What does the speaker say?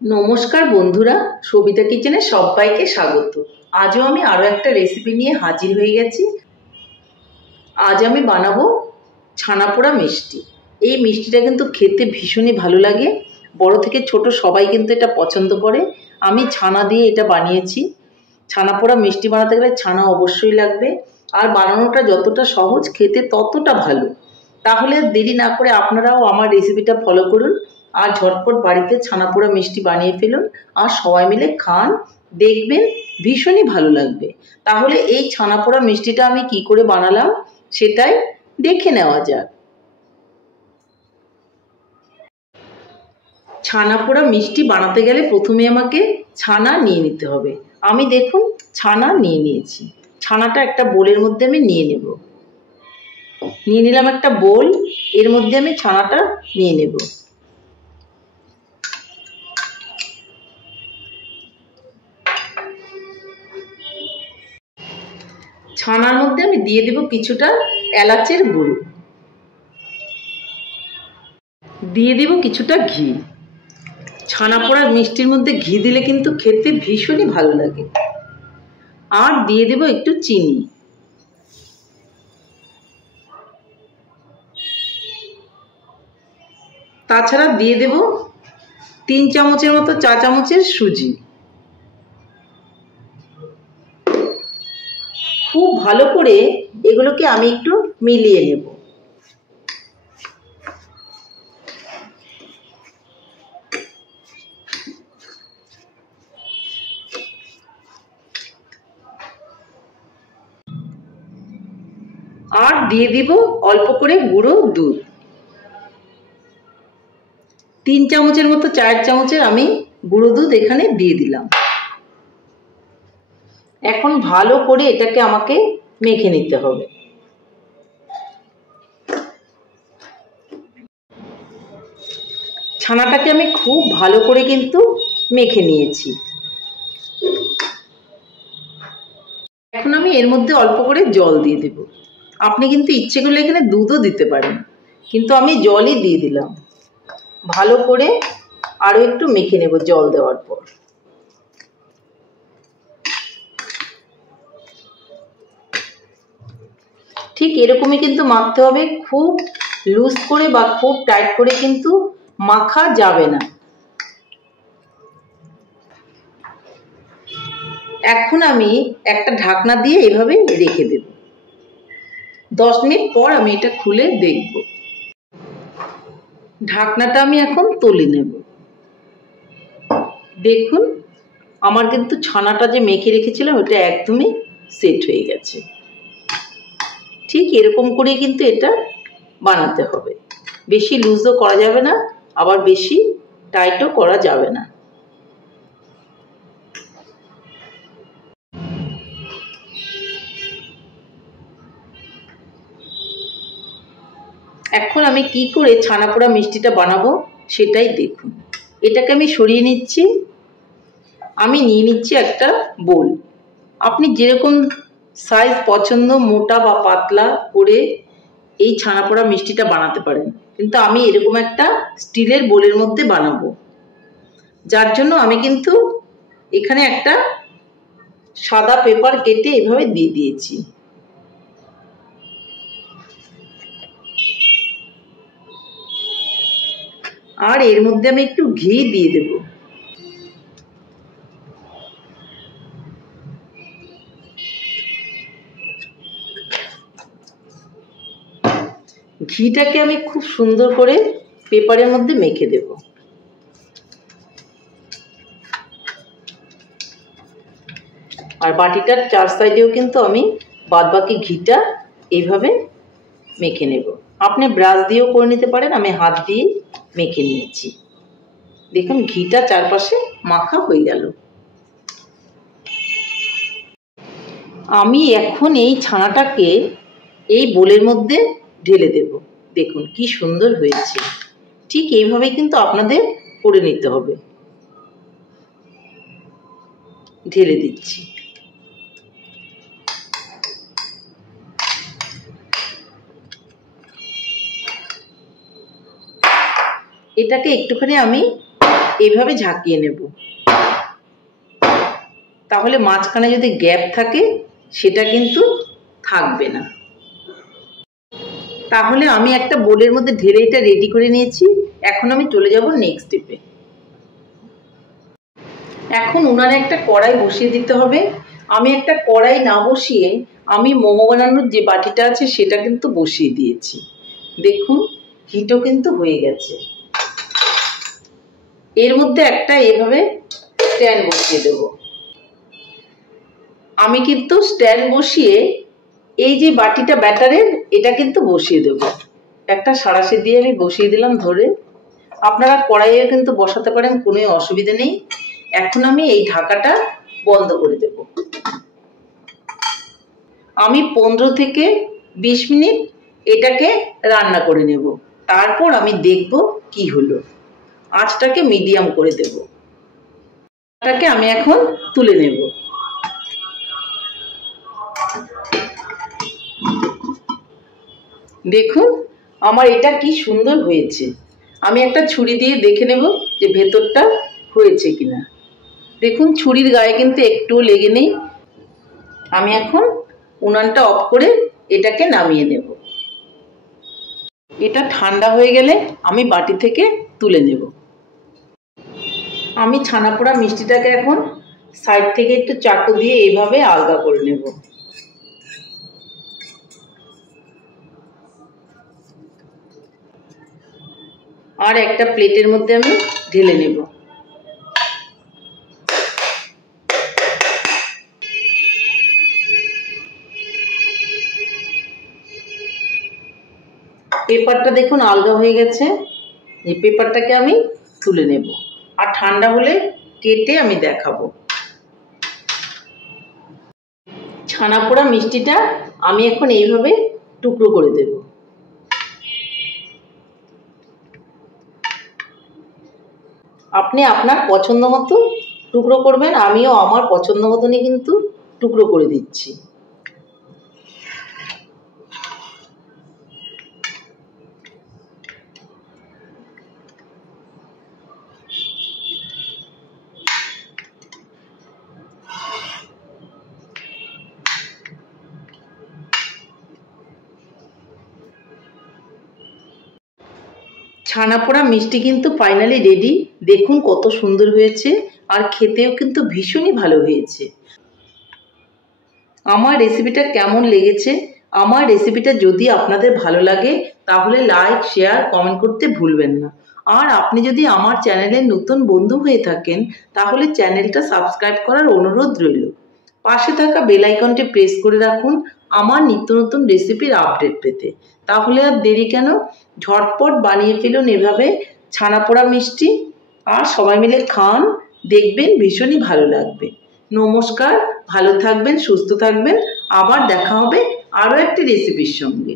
নমস্কার বন্ধুরা, সবিতা কিচেনে সবাইকে স্বাগত। আজও আমি আরও একটা রেসিপি নিয়ে হাজির হয়ে গেছি। আজ আমি বানাবো ছানা পোড়া মিষ্টি। এই মিষ্টিটা কিন্তু খেতে ভীষণই ভালো লাগে, বড় থেকে ছোট সবাই কিন্তু এটা পছন্দ করে। আমি ছানা দিয়ে এটা বানিয়েছি। ছানা পোড়া মিষ্টি বানাতে গেলে ছানা অবশ্যই লাগবে, আর বানানোটা যতটা সহজ খেতে ততটা ভালো। তাহলে দেরি না করে আপনারাও আমার রেসিপিটা ফলো করুন আর ঝটপট বাড়িতে ছানা পোড়া মিষ্টি বানিয়ে ফেলুন আর সবাই মিলে খান, দেখবেন ভীষণই ভালো লাগবে। তাহলে এই ছানা পোড়া মিষ্টিটা আমি কি করে বানালাম সেটাই দেখে নেওয়া যাক। ছানা পোড়া মিষ্টি বানাতে গেলে প্রথমে আমাকে ছানা নিয়ে নিতে হবে। আমি দেখুন ছানা নিয়ে নিয়েছি। ছানাটা একটা বোলের মধ্যে আমি নিয়ে নিলাম একটা বোল। এর মধ্যে আমি ছানাটা নিয়ে নেব। ছানার মধ্যে আমি দিয়ে দেব কিছুটা এলাচের গুঁড়ো, দিয়ে দেব কিছুটা ঘি। ছানা পোড়া মিষ্টির মধ্যে ঘি দিলে কিন্তু খেতে ভীষণই ভালো লাগে। আর দিয়ে দেব একটু চিনি। তাছাড়া দিয়ে দেব 3 চামচের মতো, 4 চামচের সুজি। খুব ভালো করে এগুলোকে আমি একটু মিলিয়ে নেব। আর দিয়ে দিব অল্প করে গুঁড়ো দুধ। 3 চামচের মতো, 4 চামচের আমি গুঁড়ো দুধ এখানে দিয়ে দিলাম। এখন ভালো করে এটাকে আমাকে মেখে নিতে হবে। ছানাটাকে আমি খুব ভালো করে কিন্তু মেখে নিয়েছি। এখন আমি এর মধ্যে অল্প করে জল দিয়ে দেব। আপনি কিন্তু ইচ্ছে করলে এখানে দুধও দিতে পারেন, কিন্তু আমি জলই দিয়ে দিলাম। ভালো করে আরও একটু মেখে নেব জল দেওয়ার পর। ঠিক এরকমই কিন্তু মাখতে হবে। খুব লুজ করে বা খুব টাইট করে কিন্তু মাখা যাবে না। এখন আমি একটা ঢাকনা দিয়ে এভাবে রেখে দেব। 10 মিনিট পর আমি এটা খুলে দেখব। ঢাকনাটা আমি এখন তুলে নেব। দেখুন আমার কিন্তু ছানাটা যে মেখে রেখেছিলাম ওটা একদমই সেট হয়ে গেছে। ঠিক এরকম করে কিন্তু এটা বানাতে হবে। বেশি লুজও করা যাবে না, আবার বেশি টাইটও করা যাবে না। এখন আমি কি করে ছানা পোড়া মিষ্টিটা বানাবো সেটাই দেখুন। এটাকে আমি সরিয়ে নিচ্ছি। আমি নিয়ে নিচ্ছি একটা বোল। আপনি যেরকম সাইজ পছন্দ, মোটা বা পাতলা করে এই ছানা পোড়া মিষ্টিটা বানাতে পারেন, কিন্তু আমি এরকম একটা স্টিলের বোলের মধ্যে বানাবো। যার জন্য আমি কিন্তু এখানে একটা সাদা পেপার কেটে এভাবে দিয়ে দিয়েছি। আর এর মধ্যে আমি একটু ঘি দিয়ে দেব। ঘিটাকে আমি খুব সুন্দর করে পেপারের মধ্যে মেখে দেব। আর বাটিটার 4 সাইডেও কিন্তু আমি বাদবাকি ঘিটা এইভাবে মেখে নেব। আপনি ব্রাশ দিয়েও করে নিতে পারেন, আমি হাত দিয়ে মেখে নিয়েছি। দেখুন ঘিটা চারপাশে মাখা হয়ে গেল। আমি এখন এই ছানাটাকে এই বোলের মধ্যে ঢেলে দেব। দেখুন কি সুন্দর হয়েছে। ঠিক এইভাবে কিন্তু আপনাদের করে নিতে হবে। ঢেলে দিচ্ছি। এটাকে একটুখানি আমি এইভাবে ঝাঁকিয়ে নেব, তাহলে মাঝখানে যদি গ্যাপ থাকে সেটা কিন্তু থাকবে না। তাহলে আমি একটা বোলের মধ্যে ঢেলে এটা রেডি করে নিয়েছি। এখন আমি চলে যাব নেক্সট স্টেপে। এখন উনানে একটা কড়াই বসিয়ে দিতে হবে। আমি একটা কড়াই না বসিয়ে আমি মোমো বানানোর যে বাটিটা আছে সেটা কিন্তু বসিয়ে দিয়েছি। দেখুন হিটও কিন্তু হয়ে গেছে। এর মধ্যে একটা এভাবে স্ট্যান্ড বসিয়ে দেব। আমি কিন্তু স্ট্যান্ড বসিয়ে এই যে বাটিটা ব্যাটারের এটা কিন্তু বসিয়ে দেব। একটা সাঁড়াশি দিয়ে আমি বসিয়ে দিলাম ধরে। আপনারা কড়াইয়ে কিন্তু বসাতে পারেন, কোনো অসুবিধা নেই। এখন আমি এই ঢাকাটা বন্ধ করে দেব। আমি 15 থেকে 20 মিনিট এটাকে রান্না করে নেব। তারপর আমি দেখব কি হলো। আঁচটাকে মিডিয়াম করে দেব। এটাকে আমি এখন তুলে নেব। দেখুন আমার এটা কি সুন্দর হয়েছে। আমি একটা ছুরি দিয়ে দেখে নেব যে ভেতরটা হয়েছে কিনা। দেখুন ছুরির গায়ে কিন্তু একটুও লেগে নেই। আমি এখন উনানটা অফ করে এটাকে নামিয়ে নেব। এটা ঠান্ডা হয়ে গেলে আমি বাটি থেকে তুলে নেব। আমি ছানা পোড়া মিষ্টিটাকে এখন সাইড থেকে একটু চাকু দিয়ে এইভাবে আলগা করে নেব। আর একটা প্লেটের মধ্যে আমি ঢেলে নেব। পেপারটা দেখুন আলগা হয়ে গেছে। এই পেপারটাকে আমি তুলে নেব আর ঠান্ডা হলে কেটে আমি দেখাবো। ছানা পোড়া মিষ্টিটা আমি এখন এইভাবে টুকরো করে দেব। আপনি আপনার পছন্দ মতো টুকরো করবেন। আমিও আমার পছন্দ মতনই কিন্তু টুকরো করে দিচ্ছি। ছানা পোড়া মিষ্টি কিন্তু ফাইনালি রেডি। দেখুন কত সুন্দর হয়েছে আর খেতেও কিন্তু ভীষণই ভালো হয়েছে। আমার রেসিপিটা কেমন লেগেছে? আমার রেসিপিটা যদি আপনাদের ভালো লাগে তাহলে লাইক, শেয়ার, কমেন্ট করতে ভুলবেন না। আর আপনি যদি আমার চ্যানেলের নতুন বন্ধু হয়ে থাকেন তাহলে চ্যানেলটা সাবস্ক্রাইব করার অনুরোধ রইল। পাশে থাকা বেল আইকনটি প্রেস করে রাখুন আমার নিত্য নতুন রেসিপির আপডেট পেতে। তাহলে আর দেরি কেন, ঝটপট বানিয়ে ফেলুন এভাবে ছানা পোড়া মিষ্টি আর সবাই মিলে খান, দেখবেন ভীষণই ভালো লাগবে। নমস্কার, ভালো থাকবেন, সুস্থ থাকবেন। আবার দেখা হবে আরও একটি রেসিপির সঙ্গে।